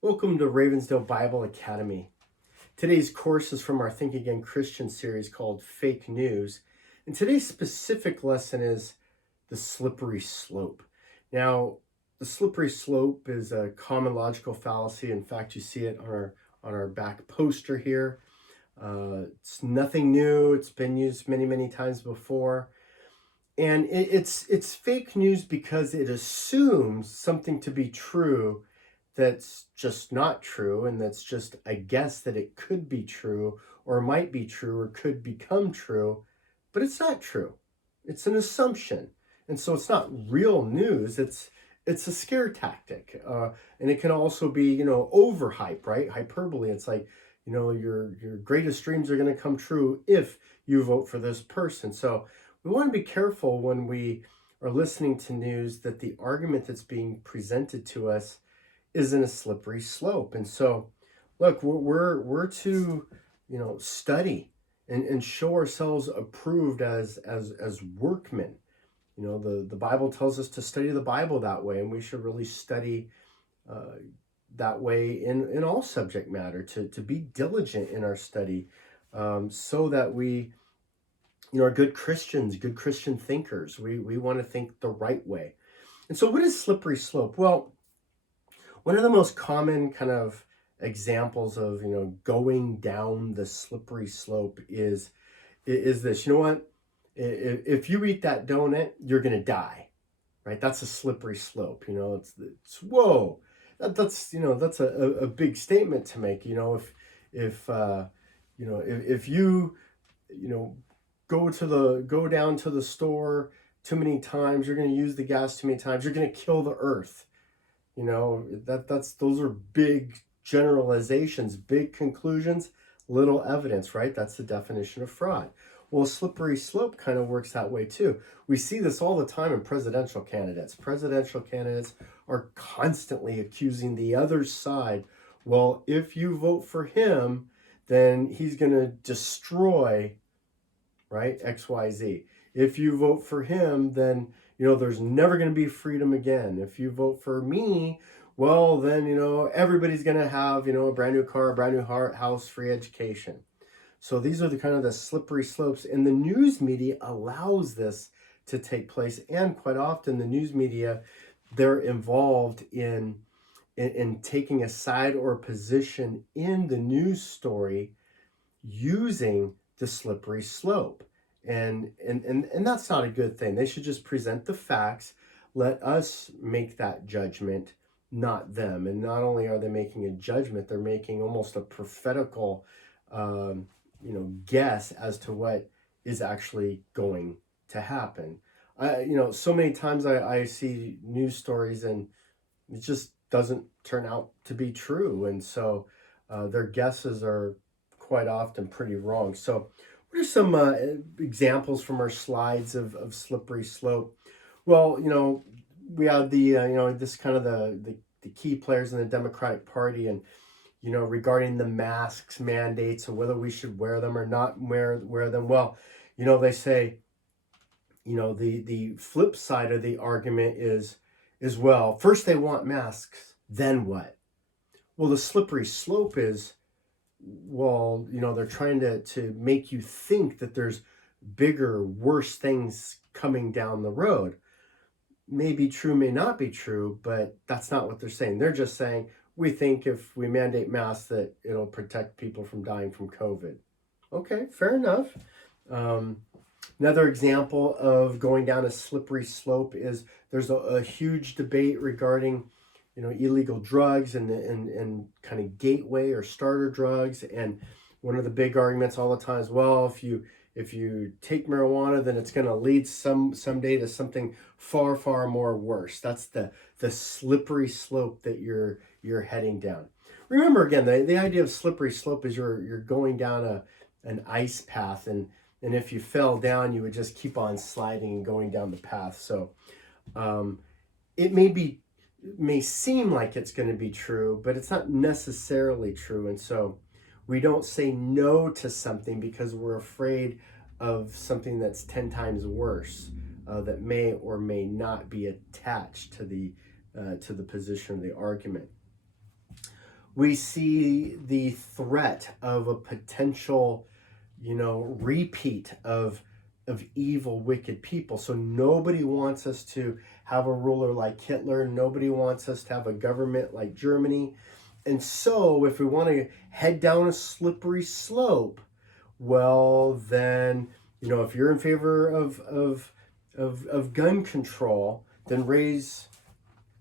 Welcome to Ravensdale Bible Academy. Today's course is from our Think Again Christian series called Fake News. And today's specific lesson is the slippery slope. Now, the slippery slope is a common logical fallacy. In fact, you see it on our back poster here. It's nothing new. It's been used many, many times before. And it's fake news because it assumes something to be true that's just not true, and that's just a guess that it could be true or might be true or could become true, but it's not true. It's an assumption. And so it's not real news. It's a scare tactic. And it can also be, overhype, right? Hyperbole. It's like, your greatest dreams are going to come true if you vote for this person. So we want to be careful when we are listening to news that the argument that's being presented to us isn't a slippery slope. And so, look, we're to study and show ourselves approved as workmen. The Bible tells us to study the Bible that way, and we should really study that way in all subject matter, to be diligent in our study, so that we are good Christians, good Christian thinkers. We want to think the right way. And so what is slippery slope? Well, one of the most common kind of examples of, going down the slippery slope is this. You know what? If you eat that donut, you're going to die, right? That's a slippery slope. It's whoa. That's a big statement to make. If you go down to the store too many times, you're going to use the gas too many times, you're going to kill the earth. Those are big generalizations, big conclusions, little evidence, right? That's the definition of fraud. Well, slippery slope kind of works that way too. We see this all the time in presidential candidates. Presidential candidates are constantly accusing the other side. Well, if you vote for him, then he's going to destroy, right, XYZ. If you vote for him, then there's never going to be freedom again. If you vote for me, well, then, everybody's going to have, a brand new car, a brand new house, free education. So these are the kind of the slippery slopes, and the news media allows this to take place. And quite often the news media, they're involved in taking a side or a position in the news story using the slippery slope. And that's not a good thing. They should just present the facts, let us make that judgment, not them. And not only are they making a judgment, they're making almost a prophetical guess as to what is actually going to happen. So many times I see news stories and it just doesn't turn out to be true. And so their guesses are quite often pretty wrong. So what are some examples from our slides of slippery slope? Well, we have the this kind of the key players in the Democratic Party, and regarding the masks mandates and whether we should wear them or not wear them. Well, they say, the flip side of the argument is well, first they want masks, then what? Well, the slippery slope is, well, they're trying to make you think that there's bigger, worse things coming down the road. May be true, may not be true, but that's not what they're saying. They're just saying, we think if we mandate masks that it'll protect people from dying from COVID. Okay, fair enough. Another example of going down a slippery slope is there's a huge debate regarding illegal drugs and kind of gateway or starter drugs. And one of the big arguments all the time is, well, if you take marijuana, then it's going to lead someday to something far, far more worse. That's the slippery slope that you're heading down. Remember, again, the idea of slippery slope is you're going down an ice path, and if you fell down, you would just keep on sliding and going down the path. So it may seem like it's going to be true, but it's not necessarily true. And so we don't say no to something because we're afraid of something that's 10 times worse, that may or may not be attached to the position of the argument. We see the threat of a potential, repeat of evil, wicked people. So nobody wants us to have a ruler like Hitler. Nobody wants us to have a government like Germany. And so if we want to head down a slippery slope, well, then, if you're in favor of gun control, then raise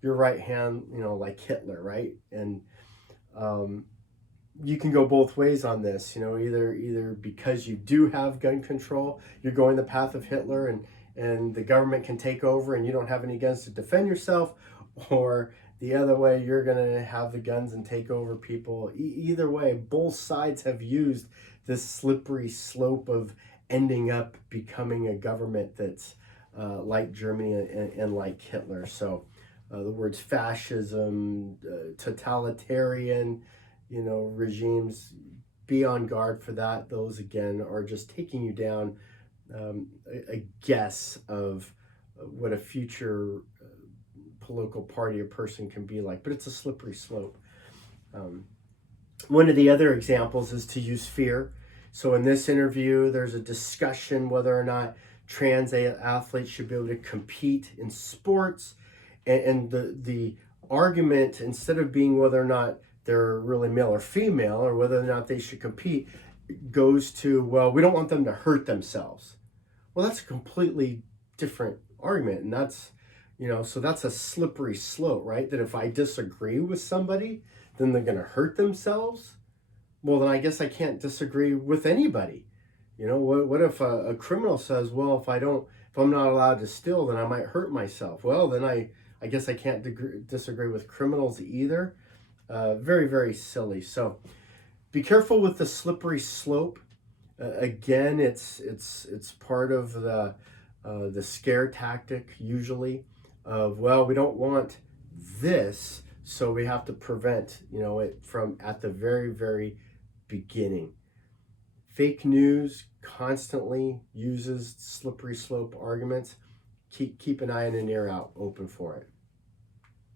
your right hand, like Hitler, right? And um, you can go both ways on this. Either because you do have gun control, you're going the path of Hitler, and the government can take over, and you don't have any guns to defend yourself, or the other way, you're going to have the guns and take over people. Either way, both sides have used this slippery slope of ending up becoming a government that's like Germany and like Hitler. So the words fascism, totalitarian, regimes, be on guard for that. Those, again, are just taking you down a guess of what a future political party or person can be like. But it's a slippery slope. One of the other examples is to use fear. So in this interview, there's a discussion whether or not trans athletes should be able to compete in sports. And the argument, instead of being whether or not they're really male or female, or whether or not they should compete, goes to, well, we don't want them to hurt themselves. Well, that's a completely different argument. And that's, so that's a slippery slope, right? That if I disagree with somebody, then they're going to hurt themselves. Well, then I guess I can't disagree with anybody. What if a criminal says, well, if I'm not allowed to steal, then I might hurt myself. Well, then I guess I can't disagree with criminals either. Very, very silly. So be careful with the slippery slope. Again, it's part of the scare tactic, usually, of, well, we don't want this, so we have to prevent it from at the very, very beginning. Fake news constantly uses slippery slope arguments. Keep an eye and an ear out open for it.